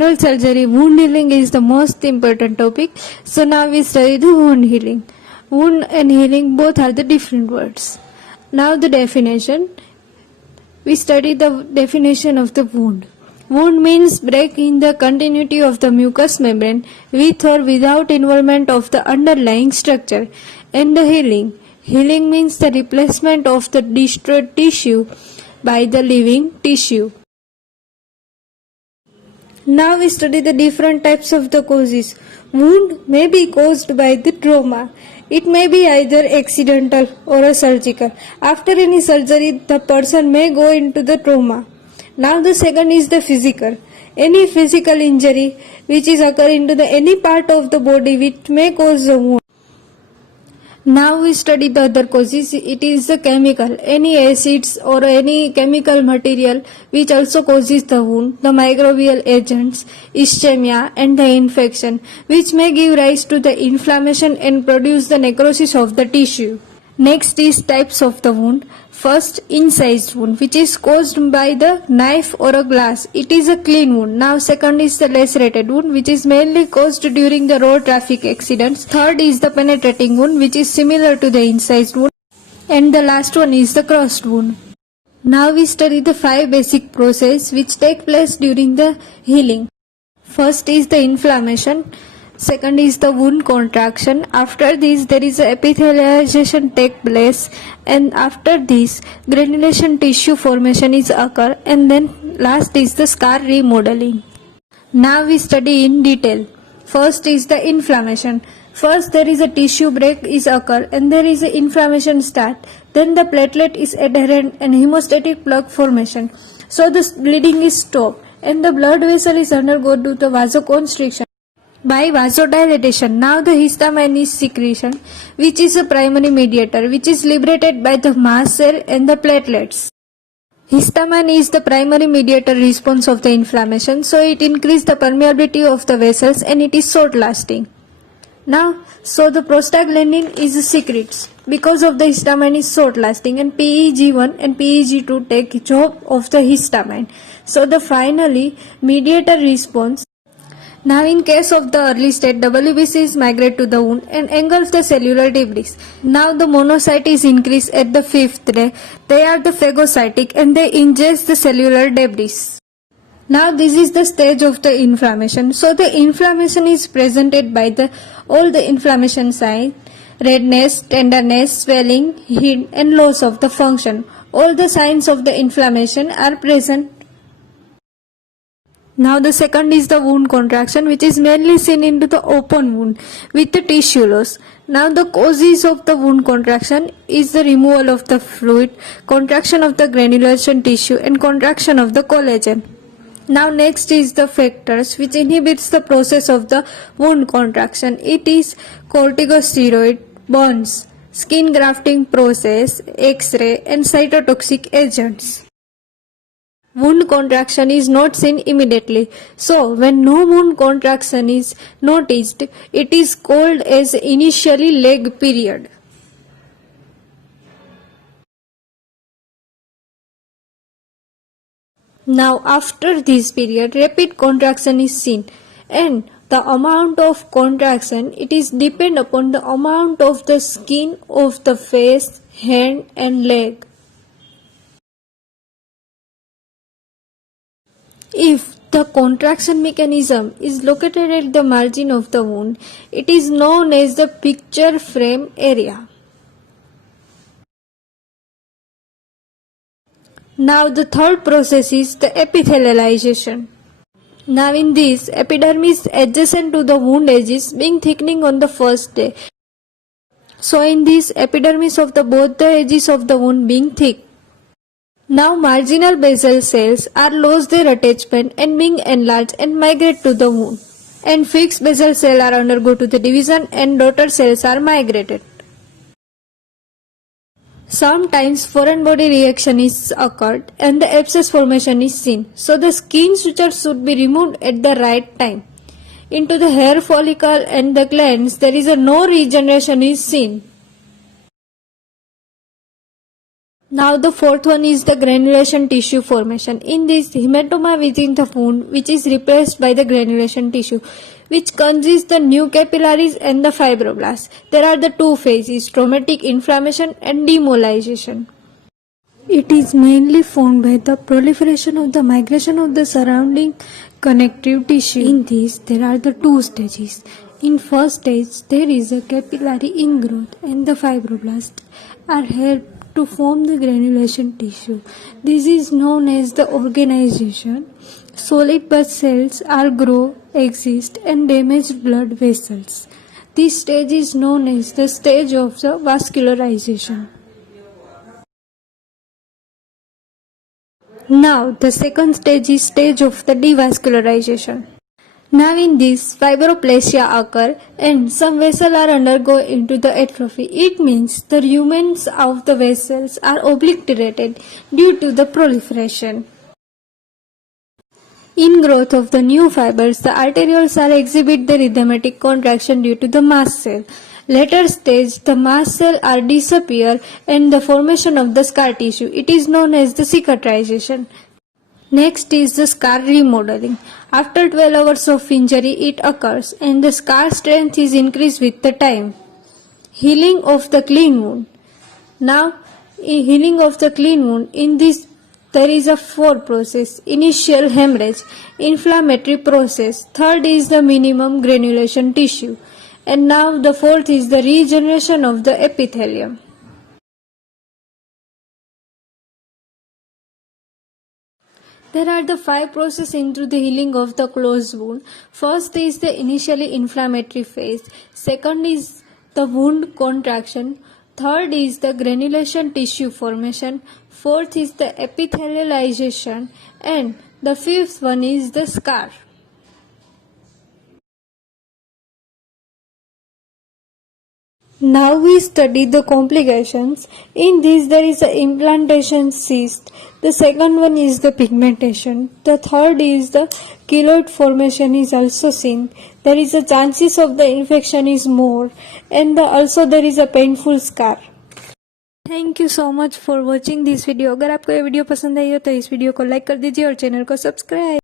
general surgery, wound healing is the most important topic. So now we study the wound healing. Wound and healing both are the different words. Now the definition. We study the definition of the wound. Wound means break in the continuity of the mucous membrane with or without involvement of the underlying structure. And the healing. Healing means the replacement of the destroyed tissue by the living tissue. Now we study the different types of the causes. Wound may be caused by the trauma. It may be either accidental or a surgical. After any surgery, the person may go into the trauma. Now the second is the physical. Any physical injury which is occurring to any part of the body which may cause a wound. Now we study the other causes. It is the chemical, any acids or any chemical material which also causes the wound, the microbial agents, ischemia and the infection which may give rise to the inflammation and produce the necrosis of the tissue. Next is types of the wound. First, incised wound which is caused by the knife or a glass. It is a clean wound. Now second is the lacerated wound which is mainly caused during the road traffic accidents. Third is the penetrating wound which is similar to the incised wound. And the last one is the crossed wound. Now we study the 5 basic processes which take place during the healing. First is the inflammation. Second is the wound contraction. After this there is a epithelialization take place, and after this granulation tissue formation is occur, and then last is the scar remodeling. Now we study in detail. First is the inflammation. First there is a tissue break is occur and there is a inflammation start. Then the platelet is adherent and hemostatic plug formation. So the bleeding is stopped and the blood vessel is undergo to the vasoconstriction. By vasodilatation, now the histamine is secretion, which is a primary mediator, which is liberated by the mast cell and the platelets. Histamine is the primary mediator response of the inflammation, so it increases the permeability of the vessels and it is short lasting. Now, so the prostaglandin is secretes because of the histamine is short lasting, and PEG1 and PEG2 take job of the histamine. So the finally mediator response. Now in case of the early state, WBCs migrate to the wound and engulf the cellular debris. Now the monocyte is increased at the 5th day. They are the phagocytic and they ingest the cellular debris. Now this is the stage of the inflammation. So the inflammation is presented by all the inflammation signs: redness, tenderness, swelling, heat and loss of the function. All the signs of the inflammation are present. Now the second is the wound contraction, which is mainly seen into the open wound with the tissue loss. Now the causes of the wound contraction is the removal of the fluid, contraction of the granulation tissue and contraction of the collagen. Now next is the factors which inhibits the process of the wound contraction. It is corticosteroid, burns, skin grafting process, X-ray and cytotoxic agents. Wound contraction is not seen immediately. So, when no wound contraction is noticed, it is called as initially lag period. Now, after this period, rapid contraction is seen, and the amount of contraction, it is depend upon the amount of the skin of the face, hand and leg. If the contraction mechanism is located at the margin of the wound, it is known as the picture frame area. Now the third process is the epithelialization. Now in this, epidermis adjacent to the wound edges being thickening on the first day. So in this, epidermis of both the edges of the wound being thick. Now marginal basal cells are lose their attachment and being enlarged and migrate to the wound. And fixed basal cells are undergo to the division and daughter cells are migrated. Sometimes foreign body reaction is occurred and the abscess formation is seen. So the skin suture should be removed at the right time. Into the hair follicle and the glands there is no regeneration is seen. Now the fourth one is the granulation tissue formation. In this, hematoma within the wound which is replaced by the granulation tissue which consists the new capillaries and the fibroblasts. There are the two phases, traumatic inflammation and demyelination. It is mainly formed by the proliferation of the migration of the surrounding connective tissue. In this, there are the two stages. In first stage, there is a capillary ingrowth and the fibroblasts are helped to form the granulation tissue. This is known as the organization. Solid blood cells are grow, exist and damage blood vessels. This stage is known as the stage of the vascularization. Now, the second stage is stage of the devascularization. Now in this, fibroplasia occur and some vessels are undergo into the atrophy. It means the remains of the vessels are obliterated due to the proliferation. In growth of the new fibers, the arterioles are exhibit the rhythmic contraction due to the mast cell. Later stage, the mast cell are disappear and the formation of the scar tissue. It is known as the cicatrization. Next is the scar remodeling. After 12 hours of injury, it occurs and the scar strength is increased with the time. Healing of the clean wound. Now, in healing of the clean wound, in this there is a four process. Initial hemorrhage, inflammatory process. Third is the minimum granulation tissue. And now the fourth is the regeneration of the epithelium. There are the five processes into the healing of the closed wound. First is the initially inflammatory phase. Second is the wound contraction. Third is the granulation tissue formation. Fourth is the epithelialization. And the fifth one is the scar. Now we study the complications. In this there is the implantation cyst. The second one is the pigmentation. The third is the keloid formation is also seen. There is a chances of the infection is more and also there is a painful scar. Thank you so much for watching this video. अगर आपको ये video पसंद आई हो तो इस video को like कर दीजिए और चैनल को सब्सक्राइब